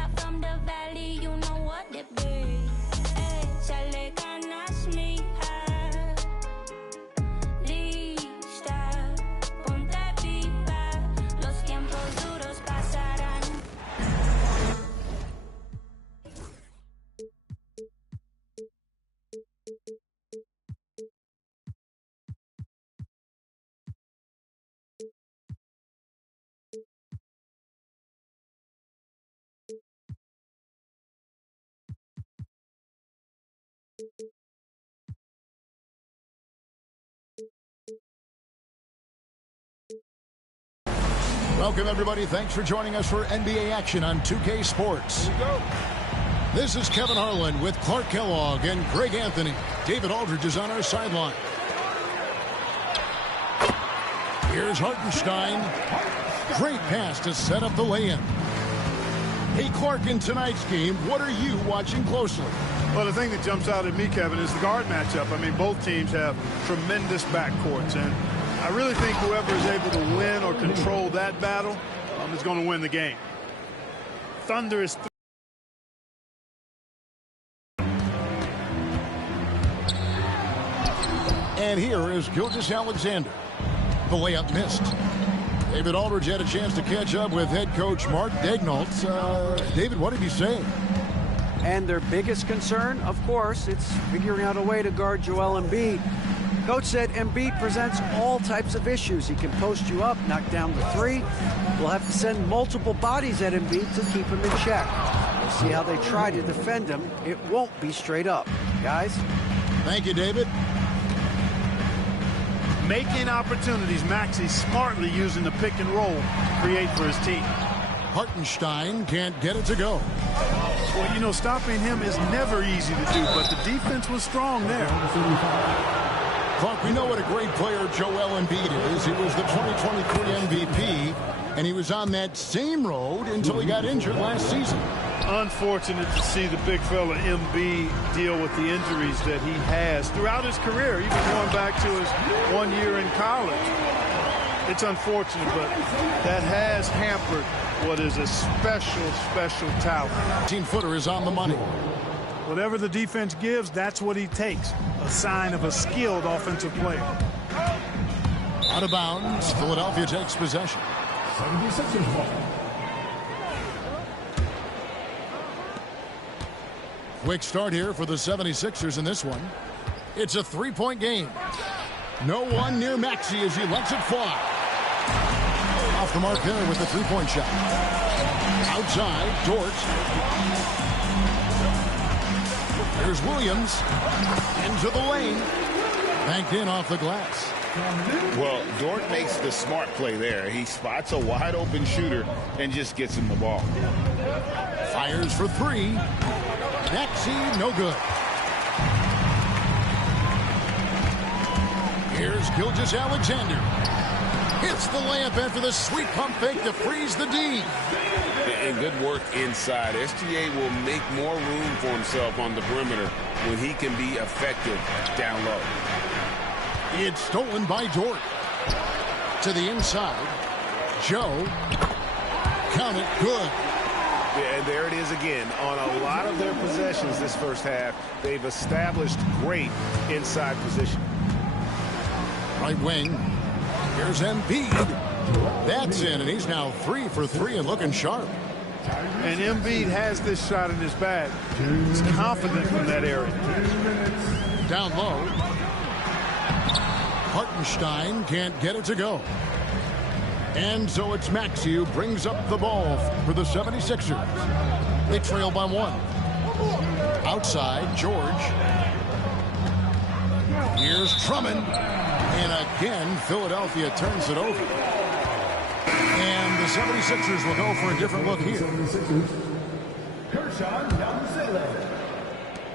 out from the valley, you know what it be. Échale ganas, mija. Lista, ponte viva. Los tiempos duros pasarán. Welcome, everybody. Thanks for joining us for NBA action on 2K Sports. Here we go. This is Kevin Harlan with Clark Kellogg and Greg Anthony. David Aldridge is on our sideline. Here's Hartenstein. Great pass to set up the lay-in. Hey, Clark, in tonight's game, what are you watching closely? Well, the thing that jumps out at me, Kevin, is the guard matchup. I mean, both teams have tremendous backcourts, and I really think whoever is able to win or control that battle is going to win the game. Thunder is... And here is Gilgeous-Alexander. The layup missed. David Aldridge had a chance to catch up with head coach Mark Daigneault. David, what did he say? And their biggest concern, of course, it's figuring out a way to guard Joel Embiid. Coach said Embiid presents all types of issues. He can post you up, knock down the three. We'll have to send multiple bodies at Embiid to keep him in check. We'll see how they try to defend him. It won't be straight up. Guys? Thank you, David. Making opportunities. Maxey smartly using the pick and roll to create for his team. Hartenstein can't get it to go. Well, you know, stopping him is never easy to do, but the defense was strong there. Clark, we know what a great player Joel Embiid is. He was the 2023 MVP, and he was on that same road until he got injured last season. Unfortunate to see the big fella Embiid deal with the injuries that he has throughout his career, even going back to his 1 year in college. It's unfortunate, but that has hampered what is a special talent. 18-footer is on the money. Whatever the defense gives, that's what he takes. A sign of a skilled offensive player. Out of bounds, Philadelphia takes possession. 76ers ball. Quick start here for the 76ers in this one. It's a three-point game. No one near Maxey as he lets it fly. Off the mark there with the three-point shot. Outside, Dort. There's Williams. Into the lane. Banked in off the glass. Well, Dort makes the smart play there. He spots a wide-open shooter and just gets him the ball. Fires for three. Maxey, no good. Here's Gilgeous-Alexander. Hits the layup after the sweet pump fake to freeze the D. And good work inside. SGA will make more room for himself on the perimeter when he can be effective down low. It's stolen by Dort. To the inside. Joe. Count it. Good. Yeah, and there it is again. On a lot of their possessions this first half, they've established great inside position. Right wing. Here's Embiid. That's in, and he's now 3 for 3 and looking sharp. And Embiid has this shot in his bag. He's confident from that area. Down low. Hartenstein can't get it to go. And so it's Maxey who brings up the ball for the 76ers. They trail by 1. Outside, George. Here's Drummond. And again, Philadelphia turns it over. And the 76ers will go for a different look here.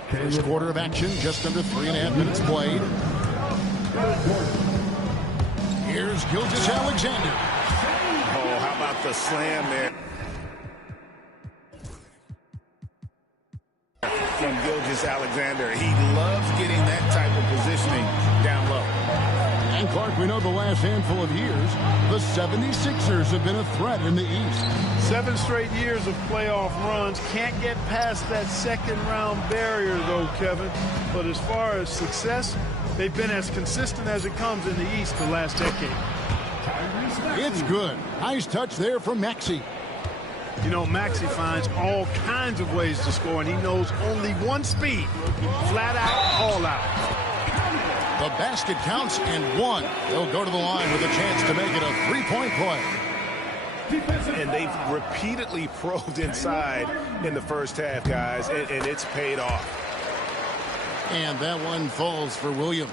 First quarter of action, just under 3.5 minutes played. Here's Gilgeous-Alexander. Oh, how about the slam there from Gilgeous-Alexander. He loves getting that type of positioning down low. And Clark, we know the last handful of years, the 76ers have been a threat in the East. 7 straight years of playoff runs. Can't get past that second-round barrier, though, Kevin. But as far as success, they've been as consistent as it comes in the East the last decade. It's good. Nice touch there from Maxey. You know, Maxey finds all kinds of ways to score, and he knows only one speed. Flat out, all out. The basket counts and one. They'll go to the line with a chance to make it a 3-point play. And they've repeatedly probed inside in the first half, guys, and it's paid off. And that one falls for Williams.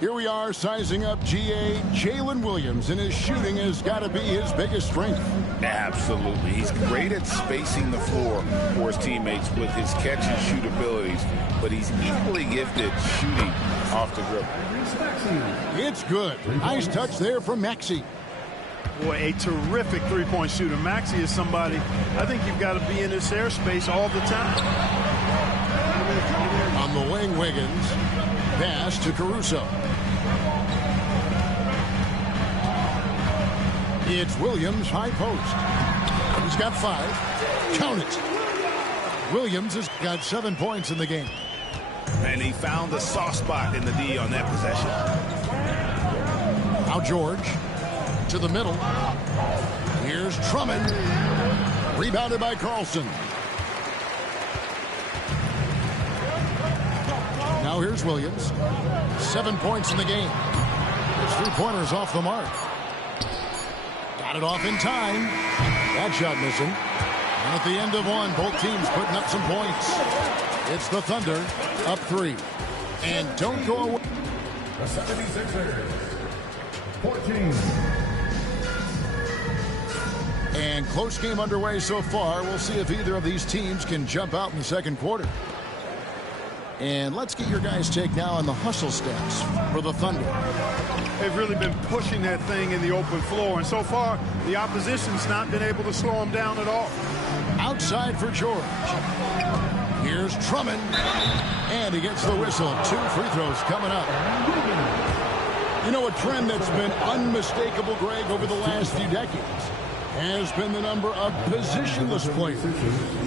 Here we are sizing up GA. Jalen Williams, and his shooting has got to be his biggest strength. Absolutely. He's great at spacing the floor for his teammates with his catch and shoot abilities, but he's equally gifted shooting off the dribble. It's good. Nice touch there from Maxey. Boy, a terrific three-point shooter. Maxey is somebody, I think you've got to be in his airspace all the time. On the wing, Wiggins. Pass to Caruso. It's Williams, high post. He's got 5. Count it. Williams has got 7 points in the game. And he found the soft spot in the D on that possession. Now George to the middle. Here's Drummond. Rebounded by Carlson. Now here's Williams. 7 points in the game. His 3-pointers off the mark. Got it off in time. That shot missing. And at the end of one, both teams putting up some points. It's the Thunder up 3. And don't go away. The 76ers, 14. And close game underway so far. We'll see if either of these teams can jump out in the second quarter. And let's get your guys' take now on the hustle stats for the Thunder. They've really been pushing that thing in the open floor, and so far the opposition's not been able to slow them down at all. Outside for George. Here's Drummond. And he gets the whistle. 2 free throws coming up. You know, a trend that's been unmistakable, Greg, over the last few decades has been the number of positionless players.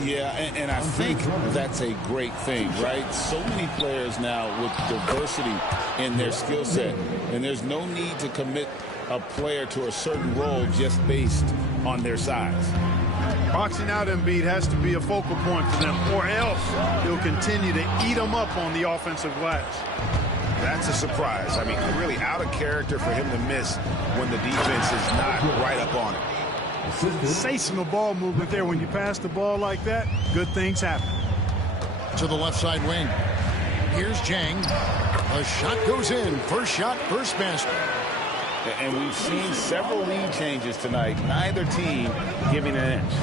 Yeah, and I think that's a great thing, right? So many players now with diversity in their skill set, and there's no need to commit a player to a certain role just based on their size. Boxing out Embiid has to be a focal point for them, or else he'll continue to eat them up on the offensive glass. That's a surprise. I mean, really out of character for him to miss when the defense is not right up on it. Sensational ball movement there. When you pass the ball like that, good things happen. To the left side wing. Here's Jang. A shot goes in. First shot, first basket. And we've seen several lead changes tonight. Neither team giving an inch.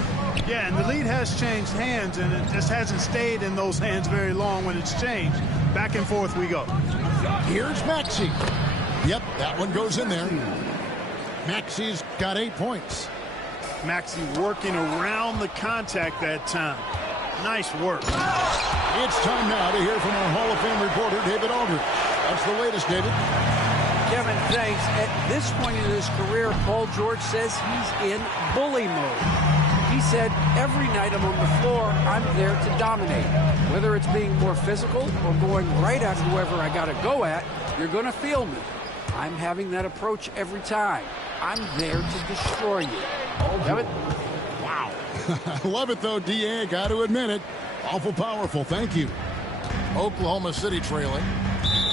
Yeah, and the lead has changed hands, and it just hasn't stayed in those hands very long when it's changed. Back and forth we go. Here's Maxey. Yep, that one goes in there. Maxey's got 8 points. Maxey working around the contact that time. Nice work. It's time now to hear from our Hall of Fame reporter, David Aldridge. That's the latest, David. Kevin, thanks. At this point in his career, Paul George says he's in bully mode. He said, every night I'm on the floor, I'm there to dominate. Whether it's being more physical or going right at whoever I got to go at, you're going to feel me. I'm having that approach every time. I'm there to destroy you. Kevin? Wow. I love it, though, D.A. Got to admit it. Awful powerful. Thank you. Oklahoma City trailing.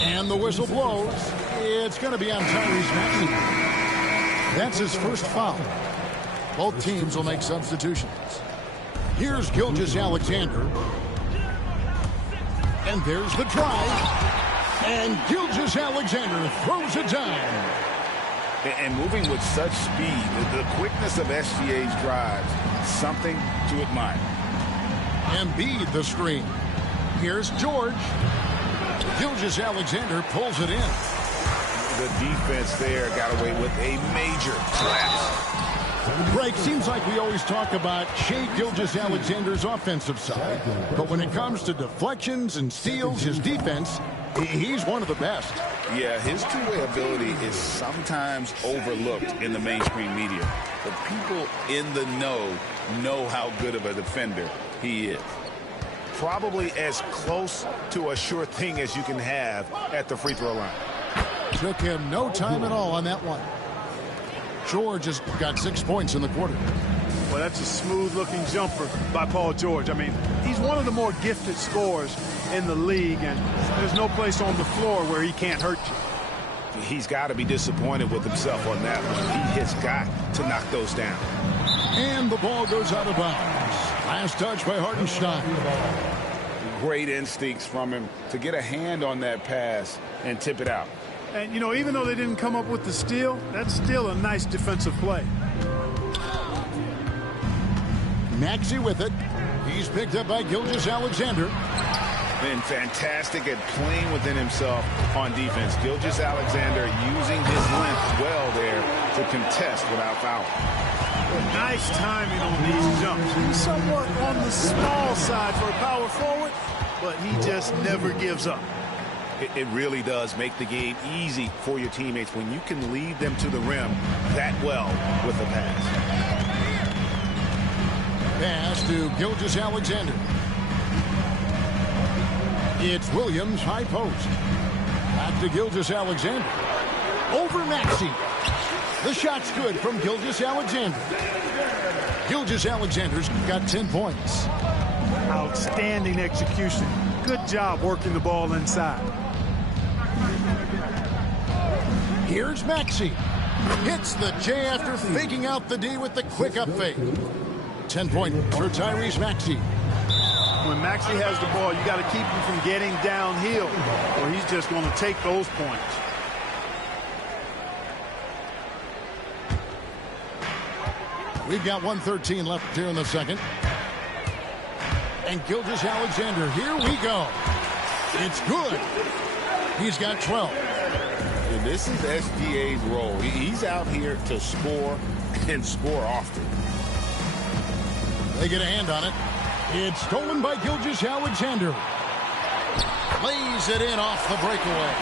And the whistle blows. It's going to be on Tyrese Maxey. That's his first foul. Both teams will make substitutions. Here's Gilgeous-Alexander. And there's the drive. And Gilgeous-Alexander throws it down. And moving with such speed, the quickness of SGA's drives, something to admire. Embiid the screen. Here's George. Gilgeous-Alexander pulls it in. The defense there got away with a major collapse. Greg, seems like we always talk about Shai Gilgeous-Alexander's offensive side, but when it comes to deflections and steals, his defense He's one of the best. Yeah, his two-way ability is sometimes overlooked in the mainstream media. But people in the know how good of a defender he is. Probably as close to a sure thing as you can have at the free throw line. Took him no time at all on that one. George has got 6 points in the quarter. Well, that's a smooth-looking jumper by Paul George. I mean, he's one of the more gifted scorers in the league, and there's no place on the floor where he can't hurt you. He's got to be disappointed with himself on that one. He has got to knock those down. And the ball goes out of bounds. Last touch by Hartenstein. Great instincts from him to get a hand on that pass and tip it out. And, you know, even though they didn't come up with the steal, that's still a nice defensive play. Maxey with it. He's picked up by Gilgeous-Alexander. Been fantastic at playing within himself on defense. Gilgeous-Alexander using his length well there to contest without foul. Nice timing on these jumps. He's somewhat on the small side for a power forward, but he just never gives up. It really does make the game easy for your teammates when you can lead them to the rim that well with a pass. Pass to Gilgeous-Alexander. It's Williams, high post. Back to Gilgeous-Alexander. Over Maxey. The shot's good from Gilgeous-Alexander. Gilgeous-Alexander's got 10 points. Outstanding execution. Good job working the ball inside. Here's Maxey. Hits the J after faking out the D with the quick up fake. 10-point for Tyrese Maxey. When Maxey has the ball, you got to keep him from getting downhill, or he's just going to take those points. We've got 1:13 left here in the second. And Gilgeous-Alexander, here we go. It's good. He's got 12. And this is SGA's role. He's out here to score and score often. They get a hand on it. It's stolen by Gilgeous-Alexander. Lays it in off the breakaway.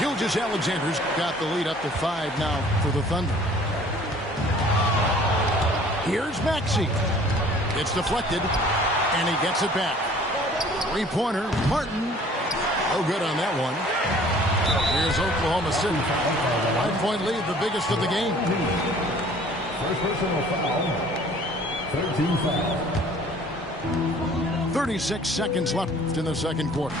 Gilgeous-Alexander's got the lead up to 5 now for the Thunder. Here's Maxey. It's deflected, and he gets it back. Three-pointer, Martin. No good on that one. Here's Oklahoma City. 5-point lead, the biggest of the game. First personal foul. 13 foul. 36 seconds left in the second quarter.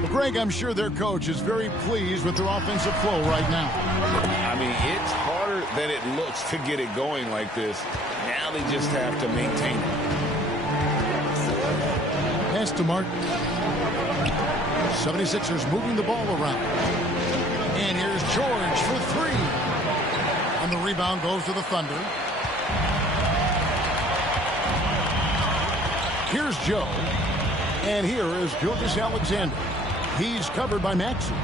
Well, Greg, I'm sure their coach is very pleased with their offensive flow right now. I mean, it's harder than it looks to get it going like this. Now they just have to maintain it. Pass to Martin. 76ers moving the ball around. And here's George for 3. And the rebound goes to the Thunder. Here's Joe. And here is Gilgeous-Alexander. He's covered by Maxey.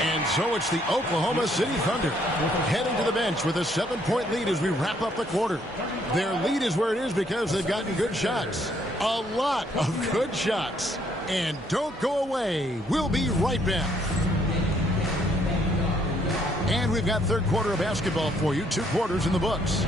And so it's the Oklahoma City Thunder heading to the bench with a 7-point lead as we wrap up the quarter. Their lead is where it is because they've gotten good shots. A lot of good shots. And don't go away. We'll be right back. And we've got third quarter of basketball for you. 2 quarters in the books.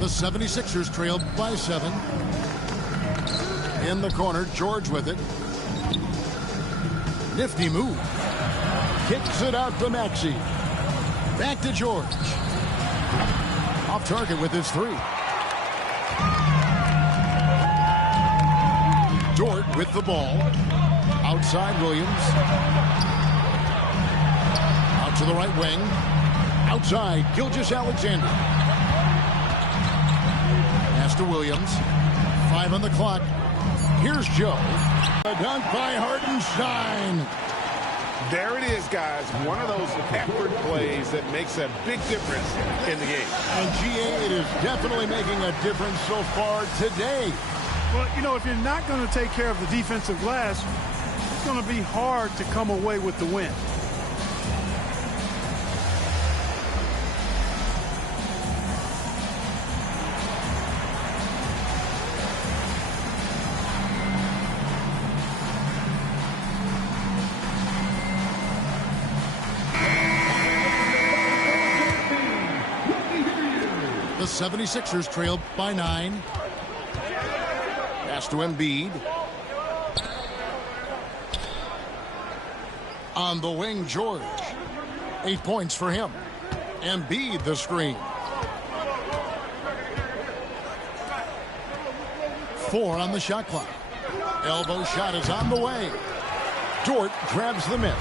The 76ers trailed by 7. In the corner, George with it. Nifty move. Kicks it out to Maxey. Back to George. Off target with his 3. Dort with the ball. Outside Williams. Out to the right wing. Outside Gilgeous-Alexander. Pass to Williams. 5 on the clock. Here's Joe. A dunk by Hartenstein. There it is, guys. One of those effort plays that makes a big difference in the game. And GA, it is definitely making a difference so far today. Well, you know, if you're not going to take care of the defensive glass, going to be hard to come away with the win. The 76ers trailed by 9. Pass to Embiid. On the wing, George. 8 points for him. Embiid the screen. 4 on the shot clock. Elbow shot is on the way. Dort grabs the miss.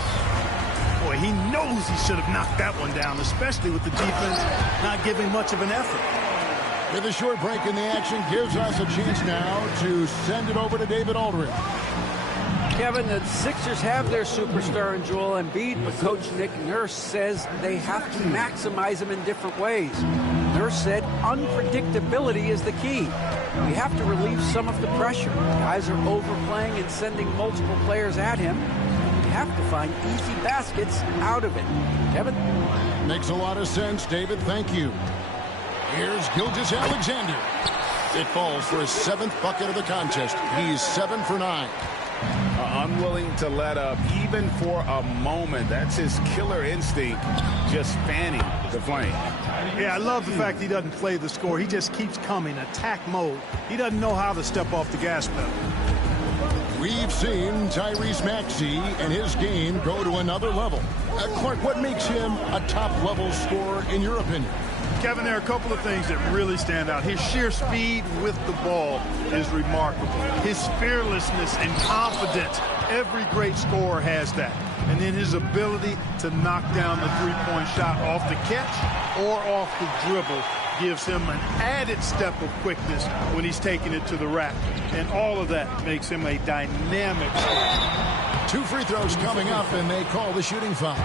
Boy, he knows he should have knocked that one down, especially with the defense not giving much of an effort. With a short break in the action, gives us a chance now to send it over to David Aldridge. Kevin, the Sixers have their superstar in Joel Embiid, but Coach Nick Nurse says they have to maximize him in different ways. Nurse said unpredictability is the key. We have to relieve some of the pressure. Guys are overplaying and sending multiple players at him. We have to find easy baskets out of it. Kevin? Makes a lot of sense, David. Thank you. Here's Gilgeous-Alexander. It falls for his 7th bucket of the contest. He's 7 for 9. Unwilling to let up even for a moment. That's his killer instinct, just fanning the flame. Yeah, I love the fact he doesn't play the score. He just keeps coming, attack mode. He doesn't know how to step off the gas pedal. We've seen Tyrese Maxey and his game go to another level. Clark, what makes him a top-level scorer in your opinion? Kevin, there are a couple of things that really stand out. His sheer speed with the ball is remarkable. His fearlessness and confidence, every great scorer has that. And then his ability to knock down the three-point shot off the catch or off the dribble gives him an added step of quickness when he's taking it to the rack. And all of that makes him a dynamic scorer. 2 free throws coming up, and they call the shooting foul.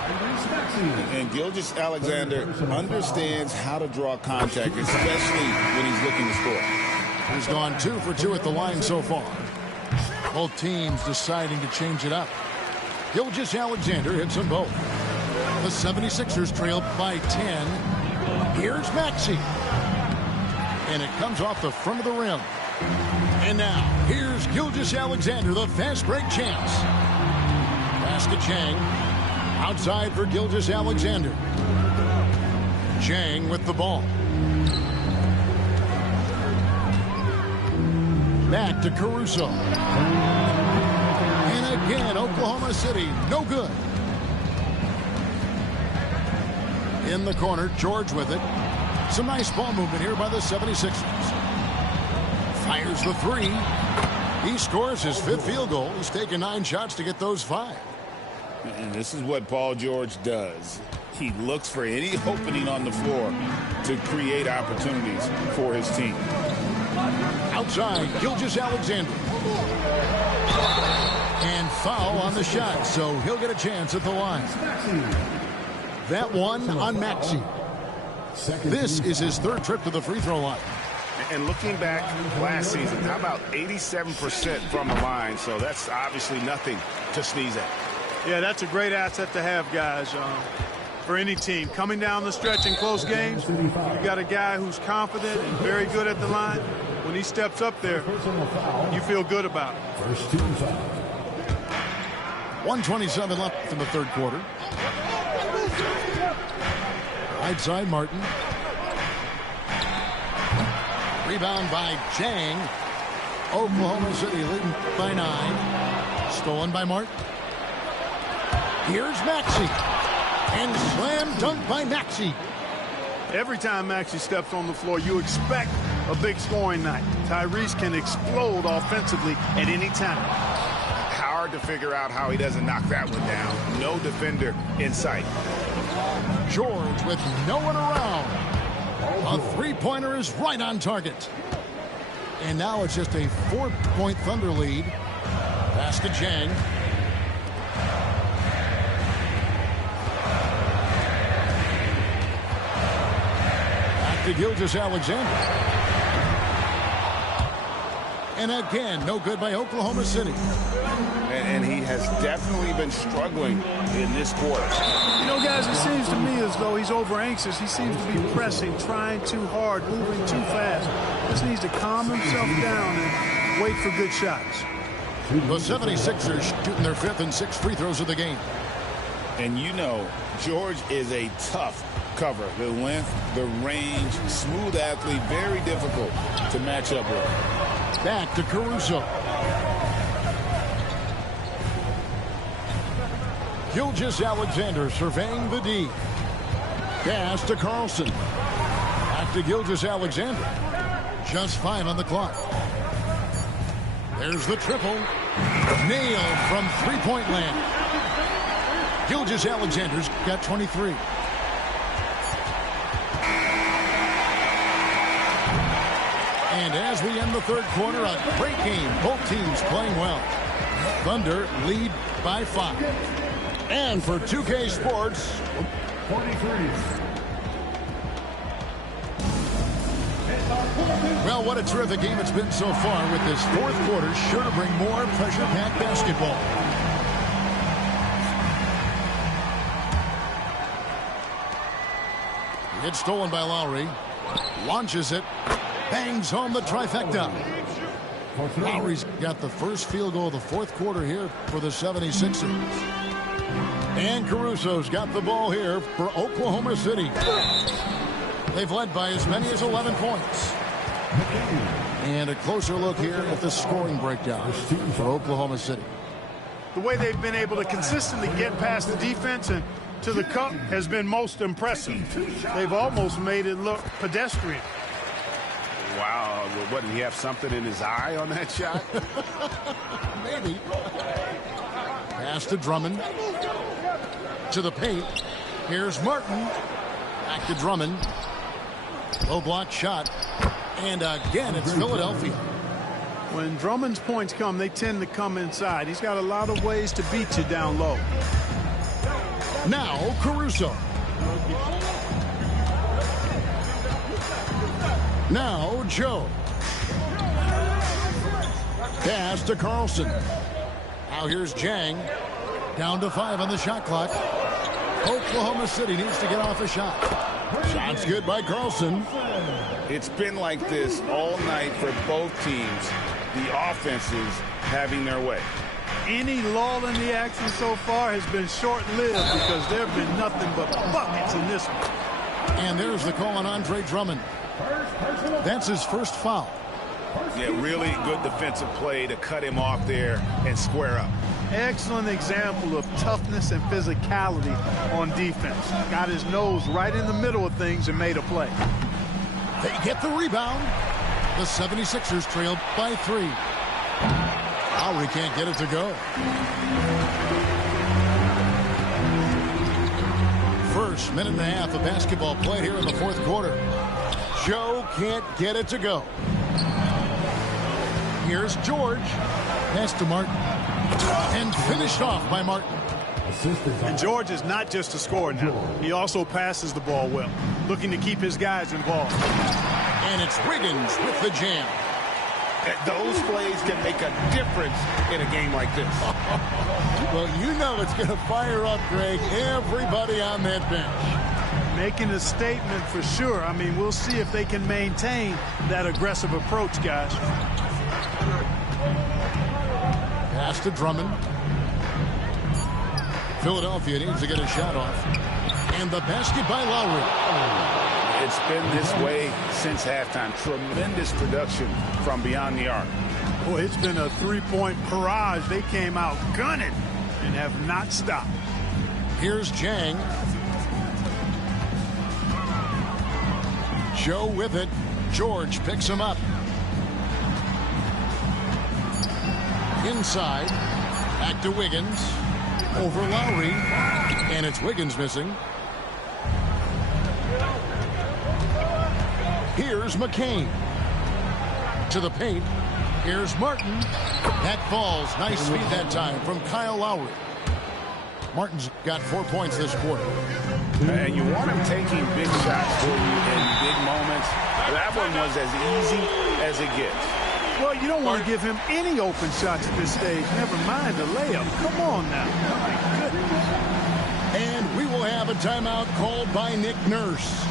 And Gilgeous-Alexander understands how to draw contact, especially when he's looking to score. He's gone 2 for 2 at the line so far. Both teams deciding to change it up. Gilgeous-Alexander hits them both. The 76ers trail by 10. Here's Maxey. And it comes off the front of the rim. And now, here's Gilgeous-Alexander, the fast break chance. Pass to Chang. Outside for Gilgeous-Alexander. Chang with the ball. Back to Caruso. And again, Oklahoma City, no good. In the corner, George with it. Some nice ball movement here by the 76ers. Fires the 3. He scores his 5th field goal. He's taken 9 shots to get those 5. And this is what Paul George does. He looks for any opening on the floor to create opportunities for his team. Outside, Gilgeous-Alexander. And foul on the shot, so he'll get a chance at the line. That one on Maxey. This is his 3rd trip to the free throw line. And looking back last season, how about 87% from the line? So that's obviously nothing to sneeze at. Yeah, that's a great asset to have, guys, for any team. Coming down the stretch in close games, you've got a guy who's confident and very good at the line. When he steps up there, you feel good about it. 1:27 left in the 3rd quarter. Right side, Martin. Rebound by Chang. Oklahoma City leading by 9. Stolen by Martin. Here's Maxey. And slam dunk by Maxey. Every time Maxey steps on the floor, you expect a big scoring night. Tyrese can explode offensively at any time. Hard to figure out how he doesn't knock that one down. No defender in sight. George with no one around. A 3-pointer is right on target. And now it's just a 4-point Thunder lead. Pass to Chang. Back to Gilgeous-Alexander. And again, no good by Oklahoma City. And he has definitely been struggling in this quarter. You know, guys, it seems to me as though he's over anxious. He seems to be pressing, trying too hard, moving too fast. Just needs to calm himself down and wait for good shots. The 76ers shooting their 5th and 6th free throws of the game. And you know, George is a tough cover. The length, the range, smooth athlete, very difficult to match up with. Back to Caruso. Gilgeous-Alexander surveying the D. Pass to Carlson. Back to Gilgeous-Alexander. Just 5 on the clock. There's the triple. Nailed from three-point land. Gilgeous-Alexander's got 23. And as we end the third quarter, a great game. Both teams playing well. Thunder lead by 5. And for 2K Sports, 43. well, what a terrific game it's been so far, with this fourth quarter sure to bring more pressure-packed basketball. It's stolen by Lowry. Launches it. Bangs home the trifecta. Lowry's got the first field goal of the fourth quarter here for the 76ers. And Caruso's got the ball here for Oklahoma City. They've led by as many as 11 points. And a closer look here at the scoring breakdown for Oklahoma City. The way they've been able to consistently get past the defense and to the cup has been most impressive. They've almost made it look pedestrian. Wow, what, did he have something in his eye on that shot? Maybe. Pass to Drummond. To the paint. Here's Martin. Back to Drummond. Low block shot. And again, it's Philadelphia. When Drummond's points come, they tend to come inside. He's got a lot of ways to beat you down low. Now, Caruso. Now, Joe. Pass to Carlson. Now here's Jang. Down to 5 on the shot clock. Oklahoma City needs to get off a shot. Shot's good by Carlson. It's been like this all night for both teams. The offenses having their way. Any lull in the action so far has been short-lived because there have been nothing but buckets in this one. And there's the call on Andre Drummond. That's his first foul. Yeah, really good defensive play to cut him off there and square up. Excellent example of toughness and physicality on defense. Got his nose right in the middle of things and made a play. They get the rebound. The 76ers trailed by 3. Lowry can't get it to go. First minute and a half of basketball played here in the fourth quarter. Joe can't get it to go. Here's George. Pass to Martin. And finished off by Martin. And George is not just a scorer now. He also passes the ball well, looking to keep his guys involved. And it's Wiggins with the jam. Those plays can make a difference in a game like this. Well, you know it's going to fire up, Greg, everybody on that bench. Making a statement for sure. I mean, we'll see if they can maintain that aggressive approach, guys. Pass to Drummond. Philadelphia needs to get a shot off. And the basket by Lowry. It's been this way since halftime. Tremendous production from beyond the arc. Boy, it's been a three-point barrage. They came out gunning and have not stopped. Here's Jang. Joe with it. George picks him up. Inside. Back to Wiggins. Over Lowry. And it's Wiggins missing. Here's McCain. To the paint. Here's Martin. That falls. Nice feed that time from Kyle Lowry. Martin's got 4 points this quarter. And you want him taking big shots for you in big moments. That one was as easy as it gets. Well, you don't want to give him any open shots at this stage. Never mind the layup. Come on now. My goodness. And we will have a timeout called by Nick Nurse.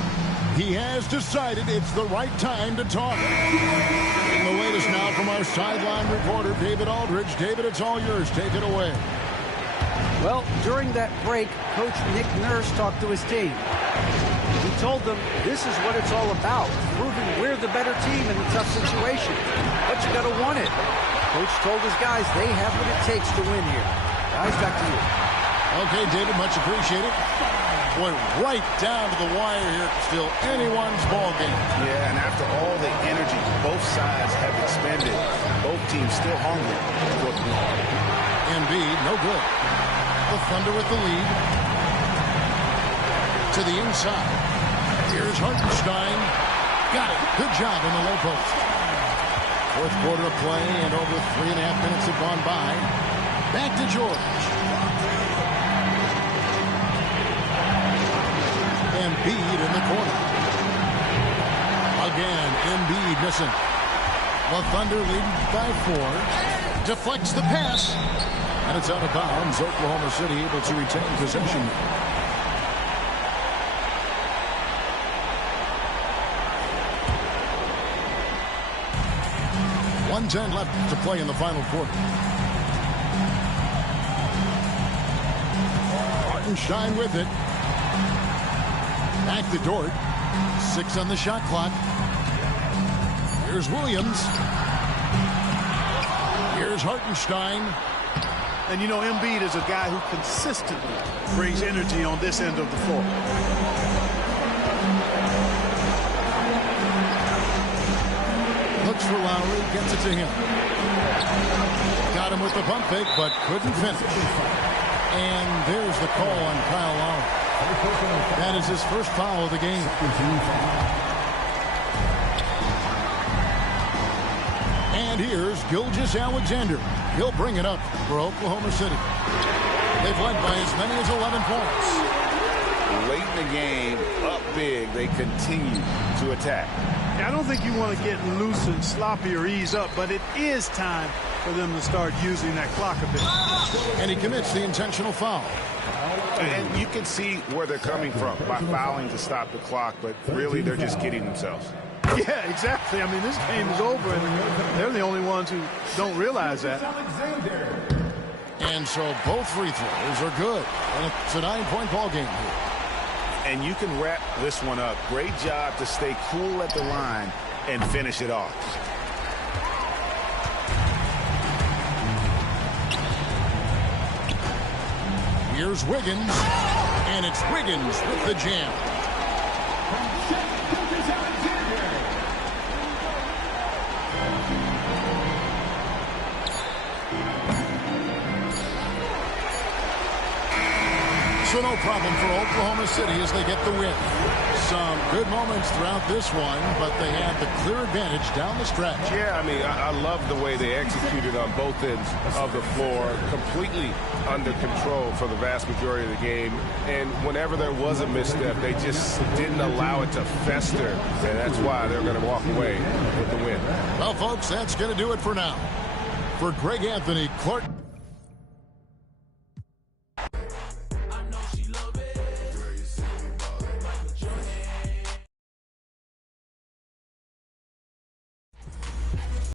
He has decided it's the right time to talk. And the latest now from our sideline reporter, David Aldridge. David, it's all yours. Take it away. Well, during that break, Coach Nick Nurse talked to his team. He told them this is what it's all about, proving we're the better team in a tough situation. But you got to want it. Coach told his guys they have what it takes to win here. Guys, back to you. Okay, David, much appreciated. Boy, right down to the wire here. Still anyone's ball game. Yeah, and after all the energy both sides have expended, both teams still hungry for the win. Embiid, no good. The Thunder with the lead. To the inside. Here's Hartenstein. Got it. Good job in the low post. Fourth quarter of play, and over 3.5 minutes have gone by. Back to George. Embiid in the corner. Again, Embiid missing. The Thunder leading by 4. Deflects the pass. And it's out of bounds. Oklahoma City able to retain possession. 1:10 left to play in the final quarter. Hartenstein with it. Back to Dort. 6 on the shot clock. Here's Williams. Here's Hartenstein. And you know, Embiid is a guy who consistently brings energy on this end of the floor. Looks for Lowry, gets it to him. Got him with the pump fake, but couldn't finish. And there's the call on Kyle Lowry. That is his first foul of the game. And here's Gilgeous-Alexander. He'll bring it up for Oklahoma City. They've led by as many as 11 points. Late in the game, up big, they continue to attack. I don't think you want to get loose and sloppy or ease up, but it is time for them to start using that clock a bit. And he commits the intentional foul. And you can see where they're coming from by fouling to stop the clock, but really they're just kidding themselves. Yeah, exactly. I mean, this game is over, and they're the only ones who don't realize that. And so both free throws are good. And it's a 9-point ball game here. And you can wrap this one up. Great job to stay cool at the line and finish it off. Here's Wiggins, and it's Wiggins with the jam. So no problem for Oklahoma City as they get the win. Some good moments throughout this one, but they had the clear advantage down the stretch. Yeah, I mean, I love the way they executed on both ends of the floor, completely under control for the vast majority of the game. And whenever there was a misstep, they just didn't allow it to fester, and that's why they're going to walk away with the win. Well, folks, that's going to do it for now. For Greg Anthony, Clark